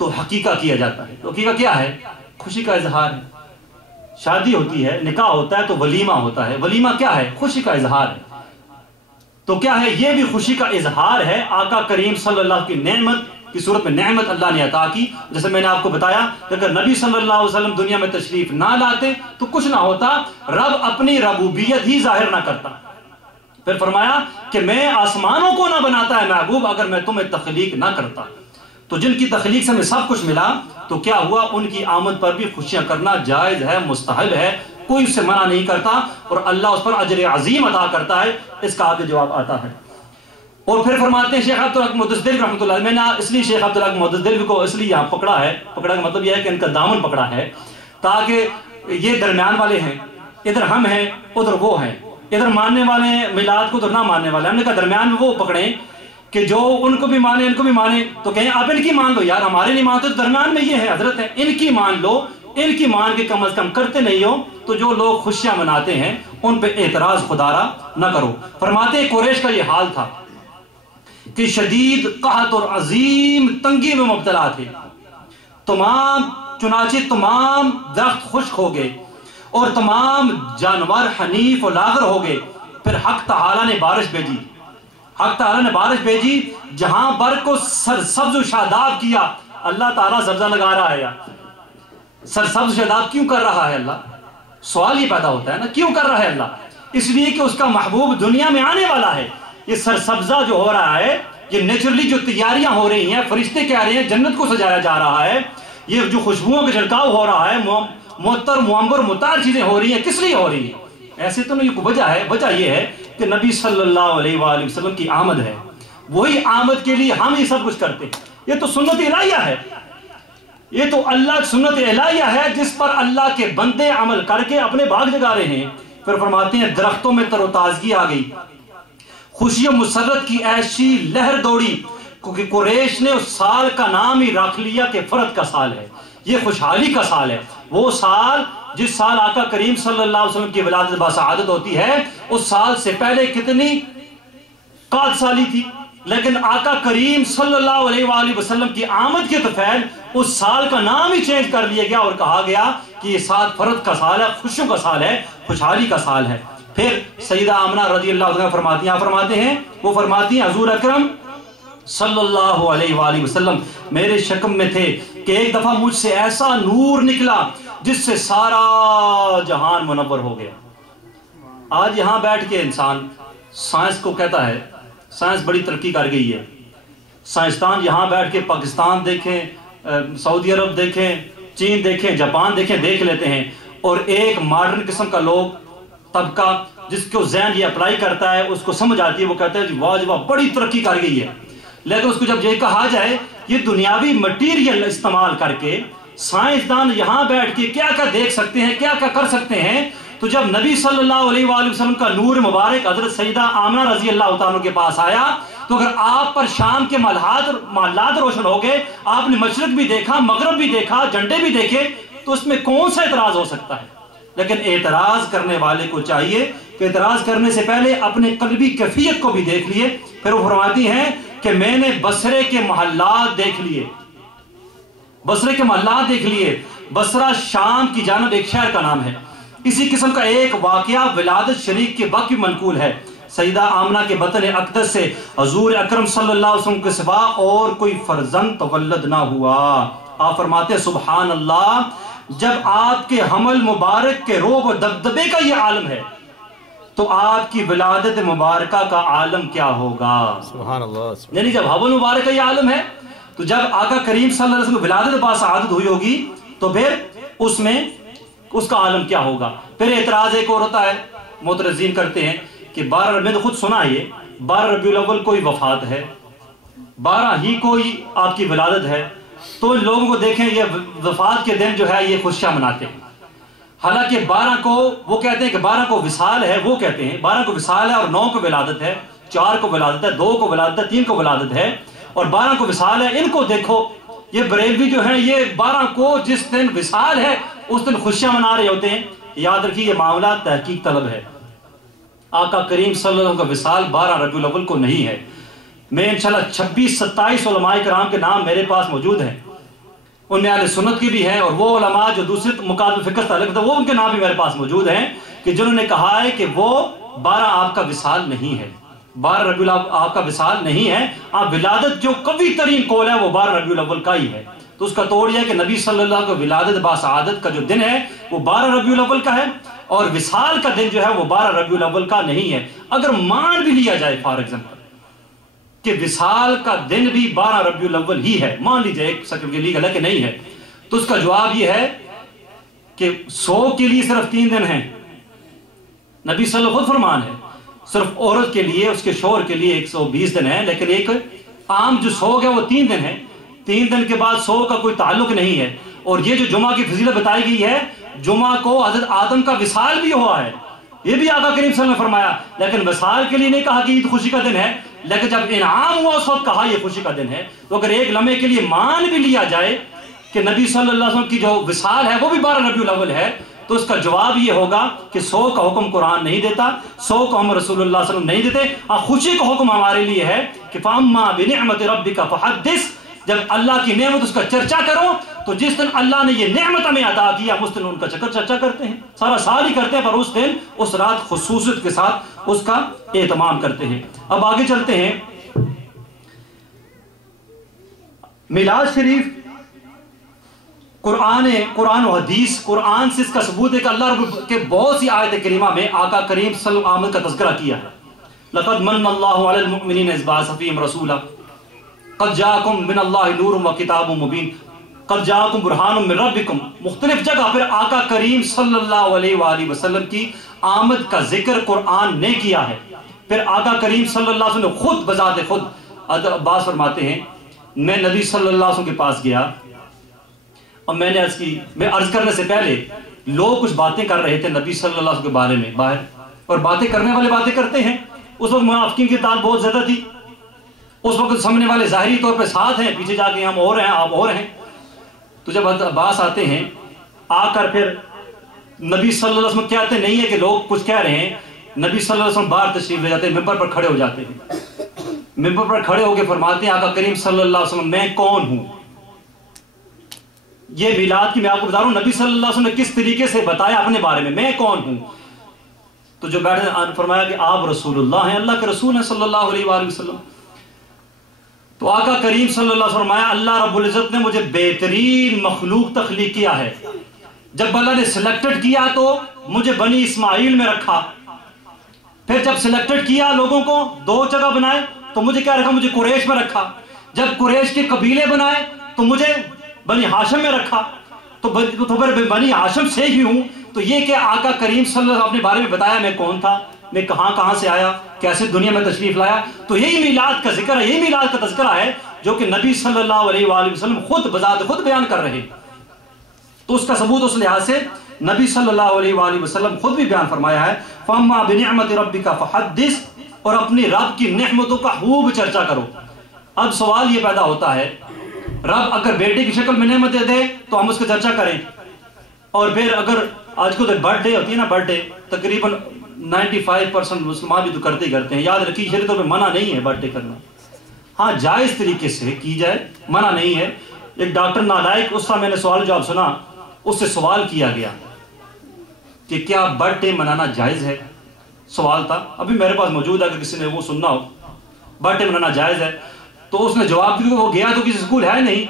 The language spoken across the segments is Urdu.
تو حقیقہ کیا جاتا ہے. تو حقیقہ کیا ہے؟ خوشی کا اظہار ہے. شادی ہوتی ہے، نکاح ہوتا ہے تو ولیمہ ہوتا ہے. ولیمہ کیا ہے؟ خوشی کا اظہار ہے. تو کیا ہے؟ یہ بھی خوشی کا اظہار ہے. آقا کریم صلی اللہ کی نعمت کی صورت میں نعمت اللہ نے عطا کی. جیسے میں نے آپ کو بتایا کہ اگر نبی صلی اللہ علیہ وسلم دنیا میں تشریف نہ لاتے تو کچھ نہ ہوتا، رب اپنی ربوبیت ہی ظاہر نہ کرتا. پھر فرمایا کہ میں آسمانوں کو نہ بناتا ہے محبوب اگر میں تمہیں تخلیق نہ کرتا. تو جن کی تخلیق سے ہمیں سب کچھ ملا تو کیا ہوا؟ ان کی آمد پر بھی خوشیاں کرنا جائز ہے، مستحب ہے، کوئی اس سے منع نہیں کرتا، اور اللہ اس پر اجر عظیم عطا کرتا ہے. اس کا آگے جواب آتا ہے. اور پھر فرماتے ہیں شیخ عبدالحق محدث دہلوی رحمۃ اللہ علیہ، میں نے اس لیے شیخ عبدالحق محدث دہلوی کو اس لیے یہاں پکڑا ہے، پکڑا کا مطلب یہ ہے کہ ان کا دامن پکڑا ہے، تاکہ یہ درمیان والے ہیں، ادھر ہم ہیں ادھر وہ ہیں، ادھر ماننے والے ہیں میلاد کو ادھر نہ ماننے والے. ہم نے کہا درمیان میں وہ پکڑیں کہ جو ان کو بھی مانے ان کو بھی مانے. تو کہیں آپ ان کی مان لو یار، ہمارے نہیں مانتے. تو درمیان میں یہ ہے حضرت ہے، ان کی مان لو، ان کی مان کے کم از کم کرتے نہیں ہو تو جو لوگ خوشیاں مناتے ہیں ان پہ اعتراض خدارا نہ کرو. فرماتے قریش کا یہ حال تھا کہ شدید قحط اور عظیم تنگی میں مبتلا تھے. چنانچہ تمام درخت خشک ہو گئے اور تمام جانور حنیف و لاغر ہو گئے. پھر حق تعالیٰ نے بارش بھیجی. حق تعالیٰ نے بارش بھیجی، جہاں بر کو سرسبز و شاداب کیا. اللہ تعالیٰ زبزہ لگا رہا ہے یا سرسبز شاداب کیوں کر رہا ہے اللہ؟ سوال یہ پیدا ہوتا ہے نا، کیوں کر رہا ہے اللہ؟ اس لیے کہ اس کا محبوب دنیا میں آنے والا ہے. یہ سرسبزہ جو ہو رہا ہے، یہ نیچرلی جو تیاریاں ہو رہی ہیں، فرشتے کہہ رہے ہیں جنت کو سجایا جا رہا ہے، یہ جو خوشبوؤں کا چھڑکاؤ ہو رہا ہے، معطر معمبر مطار چیزیں ہو رہی ہیں، کس لیے ہو رہی ہیں؟ ایسے تو نہیں. وجہ ہے، وجہ یہ ہے کہ نبی صلی اللہ علیہ وآلہ وسلم کی آمد ہے. وہی آمد کے لیے ہم یہ سب کچھ کرتے ہیں. یہ تو سنت الہیہ ہے، یہ تو اللہ سنت الہیہ ہے جس پر اللہ کے بندے عمل کر کے اپنے بھاگ جگا رہے ہیں. پھر فرماتے ہیں درختوں میں تر و تازگی آ گئی، خوشی و مسرت کی ایسی لہر دوڑی، کیونکہ قریش نے اس سال کا نام ہی رکھ لیا کہ فرد کا سال ہے، یہ خوشحالی کا سال ہے. وہ سال جس سال آقا کریم صلی اللہ علیہ وسلم کی ولادت باسعادت ہوتی ہے، اس سال سے پہلے کتنی قاد سالی تھی، لیکن آقا کریم صلی اللہ علیہ وآلہ وسلم کی آمد کے طفیل اس سال کا نام ہی چینج کر لیا گیا اور کہا گیا کہ یہ سال فرد کا سال ہے، خوشیوں کا سال ہے، خوشحالی کا سال ہے. پھر سیدہ آمنہ رضی اللہ عنہا فرماتی ہیں وہ فرماتی ہیں حضور اکرم صلی اللہ علیہ وآلہ وسلم میرے شکم میں تھے کہ ایک دفعہ مجھ سے ایسا نور نکلا جس سے سارا جہان منور ہو گیا. آج یہاں بیٹھ کے انسان سائنس کو کہتا ہے، سائنس بڑی ترقی کر گئی ہے، سائنسدان یہاں بیٹھ کے پاکستان دیکھیں، سعودی عرب دیکھیں، چین دیکھیں، جاپان دیکھیں، دیکھ لیتے ہیں، اور ایک ماڈرن قسم کا لوگ طبقہ جس کو ذہن یہ اپلائی کرتا ہے، اس کو سمجھ آتی ہے، وہ کہتا ہے جی واہ جی واہ بڑی ترقی کر گئی ہے. لیکن اس کو جب یہ کہا جائے یہ دنیاوی مٹیریل استعمال کر کے سائنسدان یہاں بیٹھ کے کیا کیا دیکھ سکتے ہیں، کیا کیا کر سکتے ہیں، تو جب نبی صلی اللہ علیہ وآلہ وسلم کا نور مبارک حضرت سیدہ آمنہ رضی اللہ تعالیٰ کے پاس آیا تو اگر آپ پر شام کے محلات روشن ہو گئے، آپ نے مشرق بھی دیکھا، مغرب بھی دیکھا، جھنڈے بھی دیکھے، تو اس میں کون سا اعتراض ہو سکتا ہے؟ لیکن اعتراض کرنے والے کو چاہیے کہ اعتراض کرنے سے پہلے اپنے قلبی کیفیت کو بھی دیکھ لیے. پھر وہ فرماتی ہیں کہ میں نے بصرے کے محلات دیکھ لیے، بصرے کے محلات دیکھ لیے. بصرہ شام کی جانب ایک شہر کا نام ہے. اسی قسم کا ایک واقعہ ولادت شریف کے وقت بھی منقول ہے. سیدہ آمنہ کے بطن اقدس سے حضور اکرم صلی اللہ علیہ وسلم کے سوا اور کوئی فرزند تولد نہ ہوا. آپ فرماتے سبحان اللہ، جب آپ کے حمل مبارک کے روب و دبدبے کا یہ عالم ہے تو آپ کی ولادت مبارکہ کا عالم کیا ہوگا؟ سبحان اللہ. یعنی جب حمل مبارک کا یہ عالم ہے تو جب آقا کریم صلی اللہ علیہ وسلم ولادت باسعادت ہوئی ہوگی تو پھر اس میں اس کا عالم کیا ہوگا؟ پھر اعتراض ایک اور ہوتا ہے، معترضین کرتے ہیں کہ 12 ربیع خود سنا یہ 12 ربیع الاول کوئی وفات ہے، 12 ہی کوئی آپ کی ولادت ہے، تو ان لوگوں کو دیکھیں یہ وفات کے دن جو ہے یہ خوشیاں مناتے ہیں. حالانکہ 12 کو وہ کہتے ہیں کہ 12 کو وصال ہے، وہ کہتے ہیں 12 کو وصال ہے اور 9 کو ولادت ہے، 4 کو ولادت ہے، 2 کو ولادت ہے، 3 کو ولادت ہے اور 12 کو وصال ہے. ان کو دیکھو یہ بریلوی جو ہیں یہ 12 کو جس دن وصال ہے اس دن خوشیاں منا رہے ہوتے ہیں. یاد رکھیے یہ معاملہ تحقیق طلب ہے. آقا کریم صلی اللہ علیہ وسلم کا وصال 12 ربیع الاول کو نہیں ہے. میں انشاءاللہ 26-27 علماء کرام کے نام میرے پاس موجود ہیں ان میں اہل سنت کے بھی ہیں، اور وہ علماء جو دوسرے مکاتب فقہ تعلق تھا وہ ان کے نام بھی میرے پاس موجود ہیں کہ جنہوں نے کہا ہے کہ وہ 12 آپ کا وصال نہیں ہے، 12 ربیع الاول آپ کا وصال نہیں ہے، آپ ولادت جو قوی ترین قول ہے وہ 12 ربیع الاول کا ہی ہے۔ تو اس کا توڑ یہ ہے کہ نبی صلی اللہ علیہ وسلم کو ولادت باسعادت کا جو دن ہے وہ 12 ربیع الاول کا ہے، اور وصال کا دن جو ہے وہ 12 ربیع الاول کا نہیں ہے۔ اگر مان بھی لیا جائے فار ایگزامپل کہ وصال کا دن بھی 12 ربیع الاول ہی ہے، مان لیجئے ایک سیکنڈ کے لیے غلط کہ نہیں ہے، تو اس کا جواب یہ ہے کہ 100 کے لیے صرف 3 دن ہیں۔ نبی صلی اللہ علیہ وسلم خود فرمان ہے صرف عورت کے لیے اس کے شوہر کے لیے 120 دن ہیں، لیکن ایک عام جو 100 ہے وہ 3 دن ہے، 3 دن کے بعد 100 کا کوئی تعلق نہیں ہے۔ اور یہ جو جمعہ کی فضیلت بتائی گئی ہے، جمعہ کو حضرت آدم کا وصال بھی ہوا ہے، یہ بھی آقا کریم صلی اللہ علیہ وسلم نے فرمایا، لیکن وصال کے لیے نہیں کہا کہ عید خوشی کا دن ہے، لیکن جب انعام ہوا اس وقت کہا یہ خوشی کا دن ہے۔ تو اگر ایک لمحے کے لیے مان بھی لیا جائے کہ نبی صلی اللہ علیہ وسلم کی جو وصال ہے وہ بھی 12 ربیع الاول ہے، تو اس کا جواب یہ ہوگا کہ 100 کا حکم قرآن نہیں دیتا، 100 کو ہم رسول اللہ صلی اللہ علیہ وسلم نہیں دیتے۔ ہاں خوشی کا حکم ہمارے لیے ہے کہ فَأَمَّا بِنِعْمَةِ رَبِّكَ فَحَدِّثْ، جب اللہ کی نعمت اس کا چرچا کرو، تو جس دن اللہ نے یہ نعمت ہمیں عطا کیا ہم اس دن ان کا چرچا کرتے ہیں، سارا سال ہی کرتے ہیں، پر اس دن اس رات خصوصیت کے ساتھ اس کا اہتمام کرتے ہیں۔ اب آگے چلتے ہیں، میلاد شریف قرآن و حدیث، قرآن سے اس کا ثبوت ہے کہ اللہ رب کے بہت سی آیت کریمہ میں آقا کریم صلی اللہ علیہ وسلم کا تذکرہ کیا ہے۔ لَقَدْ مَنَّ اللَّهُ عَلَى الْمُؤْمِنِينَ إِذْ بَعَثَ فِيهِمْ رَسُولًا قَدْ جَاءَكُم مِّنَ اللَّهِ نُورٌ وَكِتَابٌ مُّبِينٌ قَدْ جَاءَكُم بُرْهَانٌ مِّن رَبِّكُم۔ مختلف جگہ پھر آقا کریم صلی اللہ علیہ وآلہ وسلم کی آمد کا ذکر قرآن نے کیا ہے۔ پھر آقا کریم صلی اللہ علیہ وسلم نے خود بذات خود، عباس فرماتے ہیں میں نبی صلی اللہ علیہ وسلم کے پاس گیا اور میں نے عرض کی، میں عرض کرنے سے پہلے لوگ کچھ باتیں کر رہے تھے نبی صلی اللہ علیہ وسلم کے بارے میں باہر، اور باتیں کرنے والے باتیں کرتے ہیں۔ اس وقت منافقین کی تعداد بہت زیادہ تھی، اس وقت سامنے والے ظاہری طور پہ ساتھ ہیں، پیچھے جا کے ہم اور ہیں آپ اور ہیں۔ تو جب عباس آتے ہیں، آ کر پھر نبی صلی اللہ علیہ وسلم کہتے نہیں ہے کہ لوگ کچھ کہہ رہے ہیں، نبی صلی اللہ علیہ وسلم باہر تشریف لے جاتے ہیں، ممبر پر کھڑے ہو جاتے ہیں، ممبر پر کھڑے ہو کے فرماتے ہیں آقا کریم صلی اللہ علیہ وسلم میں کون ہوں۔ یہ میلاد کی میں آپ کو بتا رہا ہوں نبی صلی اللہ علیہ وسلم نے کس طریقے سے بتایا اپنے بارے میں کون ہوں۔ تو جو بیٹھے فرمایا کہ آپ رسول اللہ ہیں، اللہ کے رسول ہیں صلی اللہ علیہ وآلہ وسلم۔ تو آقا کریم صلی اللہ علیہ وسلم فرمایا اللہ رب العزت نے مجھے بہترین مخلوق تخلیق کیا ہے، جب اللہ نے سلیکٹڈ کیا تو مجھے بنی اسماعیل میں رکھا، پھر جب سلیکٹڈ کیا لوگوں کو 2 جگہ بنائے تو مجھے کیا رکھا، مجھے قریش میں رکھا، جب قریش کے قبیلے بنائے تو مجھے بنی ہاشم میں رکھا، تو پھر بنی ہاشم سے ہی ہوں۔ تو یہ کہ آقا کریم صلی اللہ علیہ وسلم اپنے بارے میں بتایا میں کون تھا، میں کہاں سے آیا، کیسے دنیا میں تشریف لایا، تو یہی میلاد کا ذکر ہے، یہی میلاد کا تذکرہ ہے جو کہ نبی صلی اللہ علیہ وآلہ وسلم خود بذات خود بیان کر رہے۔ تو اس کا ثبوت اس لحاظ سے نبی صلی اللہ علیہ وآلہ وسلم خود بھی بیان فرمایا ہے فَأَمَّا بِنِعْمَةِ رَبِّكَ فَحَدِّثْ، اور اپنی رب کی نعمتوں کا خوب چرچا کرو۔ اب سوال یہ پیدا ہوتا ہے رب اگر بیٹے کی شکل میں نعمت دے دے تو ہم اس کا چرچا کریں، اور پھر اگر آج کو برتھ ڈے ہوتی ہے نا، برتھ ڈے تقریباً 95% مسلمان بھی تو کرتے ہی کرتے ہیں، یاد رکھیے شریعت طور پہ منع نہیں ہے برتھ ڈے کرنا، ہاں جائز طریقے سے کی جائے، منع نہیں ہے۔ ایک ڈاکٹر نالائق، اس کا میں نے سوال جواب سنا، اس سے سوال کیا گیا کہ کیا برتھ ڈے منانا جائز ہے، سوال تھا، ابھی میرے پاس موجود ہے اگر کسی نے وہ سننا ہو، برتھ ڈے منانا جائز ہے۔ تو اس نے جواب دیا، وہ گیا تو کسی اسکول ہے نہیں،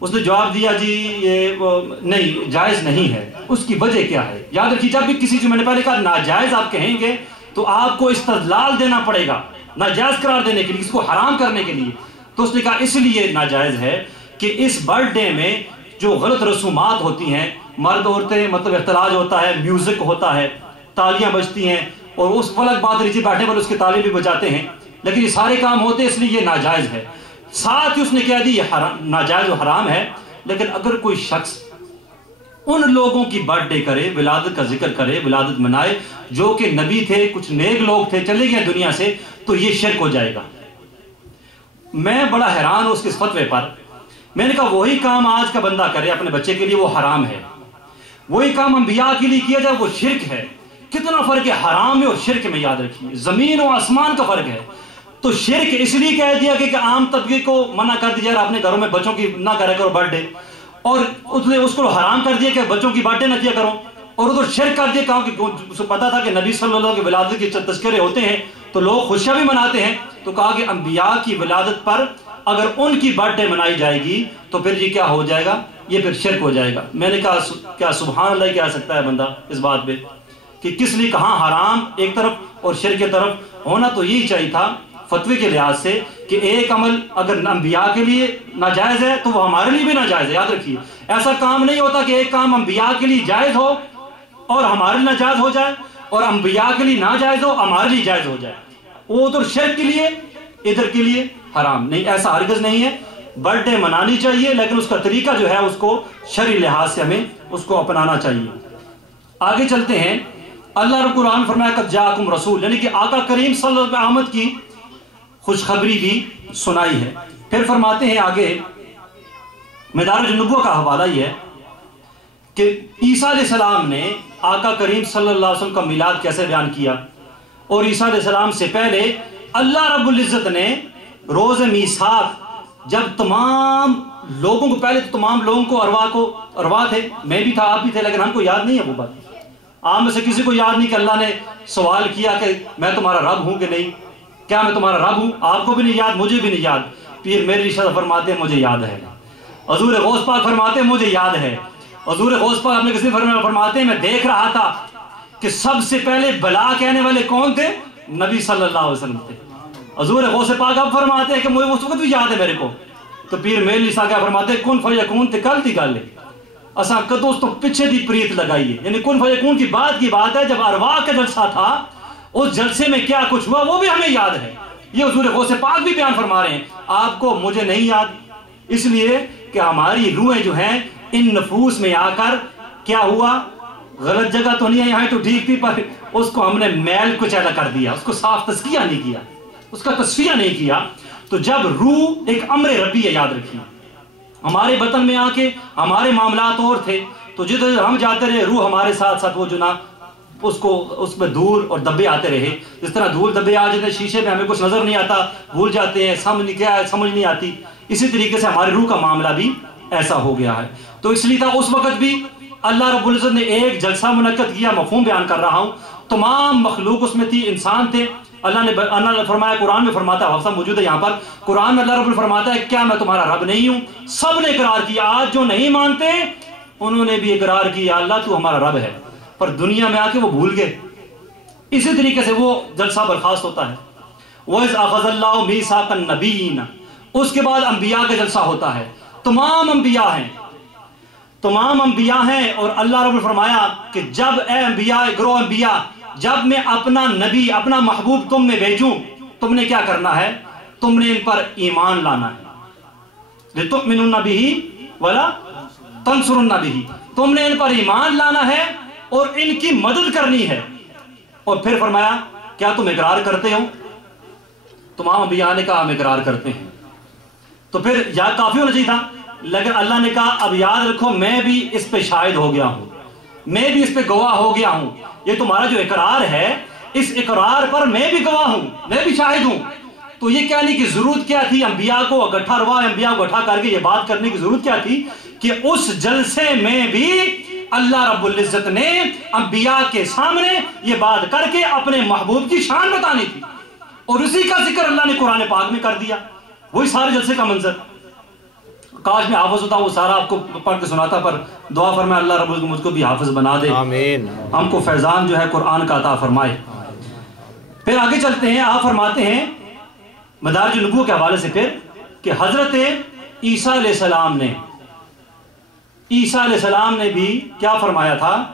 اس نے جواب دیا جی یہ نہیں جائز نہیں ہے۔ اس کی وجہ کیا ہے؟ یاد رکھیے جب بھی کسی جو میں نے پہلے کہا ناجائز آپ کہیں گے تو آپ کو استدلال دینا پڑے گا ناجائز قرار دینے کے لیے، اس کو حرام کرنے کے لیے۔ تو اس نے کہا اس لیے ناجائز ہے کہ اس برتھ ڈے میں جو غلط رسومات ہوتی ہیں، مرد عورتیں مطلب اختلاج ہوتا ہے، میوزک ہوتا ہے، تالیاں بجتی ہیں، اور اس فلک بات نیچے بیٹھنے پر اس کی تالی بھی بجاتے ہیں، لیکن یہ سارے کام ہوتے ہیں، اس لیے یہ ناجائز ہے۔ ساتھ ہی اس نے کہہ دی یہ ناجائز و حرام ہے، لیکن اگر کوئی شخص ان لوگوں کی برتھ ڈے کرے، ولادت کا ذکر کرے، ولادت منائے جو کہ نبی تھے، کچھ نیک لوگ تھے، چلے گئے دنیا سے، تو یہ شرک ہو جائے گا۔ میں بڑا حیران ہوں اس کے فتوے پر۔ میں نے کہا وہی کام آج کا بندہ کرے اپنے بچے کے لیے وہ حرام ہے، وہی کام انبیاء کے لیے کیا جائے وہ شرک ہے۔ کتنا فرق ہے حرام میں اور شرک میں، یاد رکھیے زمین و آسمان کا فرق ہے۔ تو شرک اس لیے کہہ دیا کہ عام طبقے کو منع کر دیا یار اپنے گھروں میں بچوں کی نہ کرا کرو برتھ ڈے، اور اس نے اس کو حرام کر دیا کہ بچوں کی برتھ ڈے نہ کیا کرو، اور ادھر شرک کر دیا کہا کہ اسے پتا تھا کہ نبی صلی اللہ علیہ وسلم کی ولادت کے تذکرے ہوتے ہیں تو لوگ خوشیاں بھی مناتے ہیں، تو کہا کہ انبیاء کی ولادت پر اگر ان کی برتھ ڈے منائی جائے گی تو پھر یہ کیا ہو جائے گا، یہ پھر شرک ہو جائے گا۔ میں نے کہا کیا سبحان اللہ کہہ سکتا ہے بندہ اس بات پہ کہ کس لیے کہاں حرام ایک طرف اور شرک کی طرف؟ ہونا تو یہی چاہیے تھا فتوی کے لحاظ سے کہ ایک عمل اگر انبیاء کے لیے ناجائز ہے تو وہ ہمارے لیے بھی ناجائز ہے۔ یاد رکھیے ایسا کام نہیں ہوتا کہ ایک کام انبیاء کے لیے جائز ہو اور ہمارے لیے ناجائز ہو جائے، اور انبیاء کے لیے ناجائز ہو ہمارے لیے جائز ہو جائے، وہ ادھر شرک کے لیے ادھر کے لیے حرام نہیں، ایسا ہرگز نہیں ہے۔ برتھ ڈے منانی چاہیے لیکن اس کا طریقہ جو ہے اس کو شرعی لحاظ سے ہمیں اس کو اپنانا چاہیے۔ آگے چلتے ہیں، اللہ رب قرآن فرمایا قد جاءکم رسول، یعنی کہ آقا کریم صلی اللہ علیہ وسلم آمد کی خوشخبری بھی سنائی ہے۔ پھر فرماتے ہیں آگے، مدارج النبوہ کا حوالہ یہ ہے کہ عیسیٰ علیہ السلام نے آقا کریم صلی اللہ علیہ وسلم کا میلاد کیسے بیان کیا، اور عیسیٰ علیہ السلام سے پہلے اللہ رب العزت نے روز میثاق جب تمام لوگوں کو، پہلے تو تمام لوگوں کو ارواح تھے، میں بھی تھا آپ بھی تھے، لیکن ہم کو یاد نہیں ہے وہ بات، عام میں سے کسی کو یاد نہیں کہ اللہ نے سوال کیا کہ میں تمہارا رب ہوں کہ نہیں، کیا میں تمہارا رب ہوں؟ آپ کو بھی نہیں یاد، مجھے بھی نہیں یاد۔ پیر میرے رشتہ فرماتے ہیں مجھے یاد ہے، حضور غوث پاک فرماتے ہیں مجھے یاد ہے، حضور غوث پاک اپنے کسی فرماتے ہیں میں دیکھ رہا تھا کہ سب سے پہلے بلا کہنے والے کون تھے؟ نبی صلی اللہ علیہ وسلم تھے۔ حضور غوث پاک اب فرماتے ہیں کہ مجھے اس وقت بھی یاد ہے میرے کو، تو پیر میرے لیے کیا فرماتے ہیں کن فیکون تے کل دی گل ہے، اساں کدوں تو پیچھے دی پریت لگائیے، یعنی کن فیکون کی بات ہے، جب ارواح کا جلسہ تھا اس جلسے میں کیا کچھ ہوا وہ بھی ہمیں یاد ہے۔ یہ حضور غوث پاک بھی بیان فرما رہے ہیں، آپ کو مجھے نہیں یاد، اس لیے کہ ہماری روحیں جو ہیں ان نفوس میں آ کر کیا ہوا، غلط جگہ تو نہیں ہے، یہاں تو ٹھیک تھی پر اس کو ہم نے میل کچیلا کر دیا، اس کو صاف تزکیہ نہیں کیا، اس کا تصفیہ نہیں کیا۔ تو جب روح ایک امر ربی ہے، یاد رکھیے، ہمارے بطن میں آ کے ہمارے معاملات اور تھے، تو جدھر ہم جاتے رہے روح ہمارے ساتھ ساتھ وہ جنا اس میں دھول اور دبے آتے رہے، جس طرح دھول دبے آ جاتے ہیں شیشے میں، ہمیں کچھ نظر نہیں آتا، بھول جاتے ہیں، سمجھ نہیں آتی، اسی طریقے سے ہماری روح کا معاملہ بھی ایسا ہو گیا ہے۔ تو اس لیے تھا اس وقت بھی اللہ رب العزت نے ایک جلسہ منعقد کیا، مفہوم بیان کر رہا ہوں، تمام مخلوق اس میں تھی، انسان تھے، اللہ نے فرمایا، قرآن میں فرماتا ہے، حافظہ موجود ہے یہاں پر، قرآن میں اللہ رب العزت فرماتا ہے کیا میں تمہارا رب نہیں ہوں؟ سب نے اقرار کیا، آج جو نہیں مانتے انہوں نے بھی اقرار کیا اللہ تو ہمارا رب ہے، پر دنیا میں آ کے وہ بھول گئے۔ اسی طریقے سے وہ جلسہ برخاست ہوتا ہے، وَإِذْ أَخَذَ اللَّهُ مِيثَاقَ النَّبِيِّينَ، اس کے بعد انبیاء کا جلسہ ہوتا ہے، تمام انبیاء ہیں، اور اللہ رب نے فرمایا کہ جب اے انبیاء، گروہ انبیاء، جب میں اپنا نبی، اپنا محبوب تم میں بھیجوں، تم نے کیا کرنا ہے؟ تم نے ان پر ایمان لانا ہے، لِتُؤْمِنُنَّ بِهِ وَلَا تَنْصُرُنَّ بِهِ، تم نے ان پر ایمان لانا ہے اور ان کی مدد کرنی ہے۔ اور پھر فرمایا کیا تم اقرار کرتے ہو؟ تمام انبیاء نے کہا ہم اقرار کرتے ہیں، تو پھر یا کافی ہونا چاہیے تھا، لیکن اللہ نے کہا اب یاد رکھو میں بھی اس پہ شاہد ہو گیا ہوں، میں بھی اس پہ گواہ ہو گیا ہوں، یہ تمہارا جو اقرار ہے اس اقرار پر میں بھی گواہ ہوں، میں بھی شاہد ہوں۔ تو یہ کہنے کی ضرورت کیا تھی؟ انبیاء کو اکٹھا انبیاء کو اکٹھا کر کے یہ بات کرنے کی ضرورت کیا تھی کہ اس جلسے میں بھی اللہ رب العزت نے انبیاء کے سامنے یہ بات کر کے اپنے محبوب کی شان بتانی تھی، اور اسی کا ذکر اللہ نے قرآن پاک میں کر دیا، وہی سارے جلسے کا منظر۔ کاش میں حافظ ہوتا وہ سارا آپ کو پڑھ کے سناتا، پر دعا فرمائے اللہ رب العزت مجھ کو بھی حافظ بنا دے، آمین، ہم کو فیضان جو ہے قرآن کا عطا فرمائے۔ پھر آگے چلتے ہیں، آپ فرماتے ہیں مدارج النبوہ کے حوالے سے پھر کہ حضرت عیسیٰ علیہ السلام نے بھی کیا فرمایا تھا